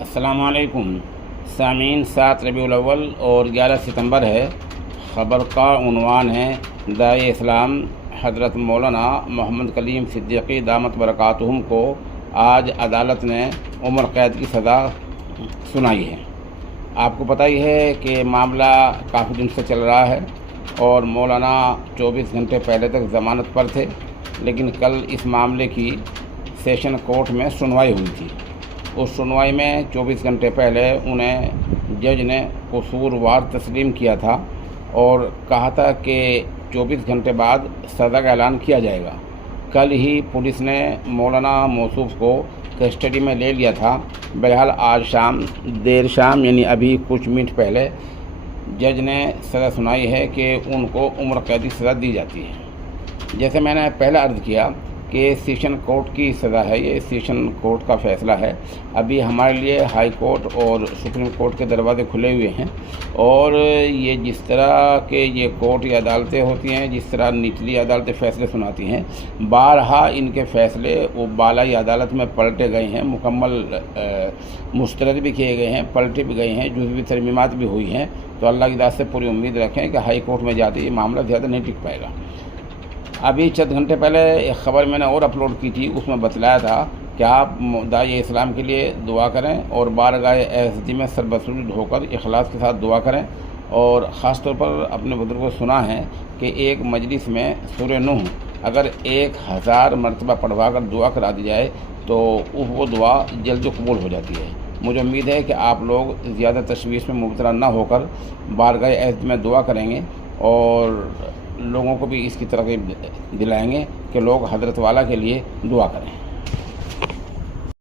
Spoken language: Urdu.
السلام علیکم سامعین، 7 ربیع الاول اور 11 ستمبر ہے۔ خبر کا عنوان ہے داعی اسلام حضرت مولانا محمد کلیم صدیقی دامت برکاتہم کو آج عدالت نے عمر قید کی سزا سنائی ہے۔ آپ کو پتہ ہی ہے کہ معاملہ کافی دن سے چل رہا ہے اور مولانا 24 گھنٹے پہلے تک ضمانت پر تھے، لیکن کل اس معاملے کی سیشن کورٹ میں سنوائی ہوئی تھی۔ اس سنوائی میں 24 گھنٹے پہلے انہیں جج نے قصوروار تسلیم کیا تھا اور کہا تھا کہ 24 گھنٹے بعد سزا کا اعلان کیا جائے گا۔ کل ہی پولیس نے مولانا موصوف کو کسٹڈی میں لے لیا تھا۔ بہرحال آج دیر شام یعنی ابھی کچھ منٹ پہلے جج نے سزا سنائی ہے کہ ان کو عمر قید کی سزا دی جاتی ہے۔ جیسے میں نے پہلے عرض کیا کہ سیشن کورٹ کی سزا ہے، یہ سیشن کورٹ کا فیصلہ ہے۔ ابھی ہمارے لیے ہائی کورٹ اور سپریم کورٹ کے دروازے کھلے ہوئے ہیں، اور یہ جس طرح کہ یہ کورٹ یا عدالتیں ہوتی ہیں، جس طرح نچلی عدالتیں فیصلے سناتی ہیں، بارہا ان کے فیصلے وہ بالائی عدالت میں پلٹے گئے ہیں، مکمل مسترد بھی کیے گئے ہیں، پلٹے بھی گئے ہیں، جزوی ترمیمات بھی ہوئی ہیں۔ تو اللہ کی ذات سے پوری امید رکھیں کہ ہائی کورٹ میں جاتے یہ معاملہ زیادہ نہیں ٹک پائے گا۔ ابھی چند گھنٹے پہلے ایک خبر میں نے اور اپلوڈ کی تھی، اس میں بتلایا تھا کہ آپ داعی اسلام کے لیے دعا کریں اور بارگاہ اعزتی میں سر بسجود ہو کر اخلاص کے ساتھ دعا کریں، اور خاص طور پر اپنے بزرگوں کو سنا ہے کہ ایک مجلس میں سورہ نوح اگر 1000 مرتبہ پڑھوا کر دعا کرا دی جائے تو وہ دعا جلد قبول ہو جاتی ہے۔ مجھے امید ہے کہ آپ لوگ زیادہ تشویش میں مبتلا نہ ہو کر بارگاہ اعزت میں دعا کریں گے اور لوگوں کو بھی اس کی ترغیب دلائیں گے کہ لوگ حضرت والا کے لیے دعا کریں۔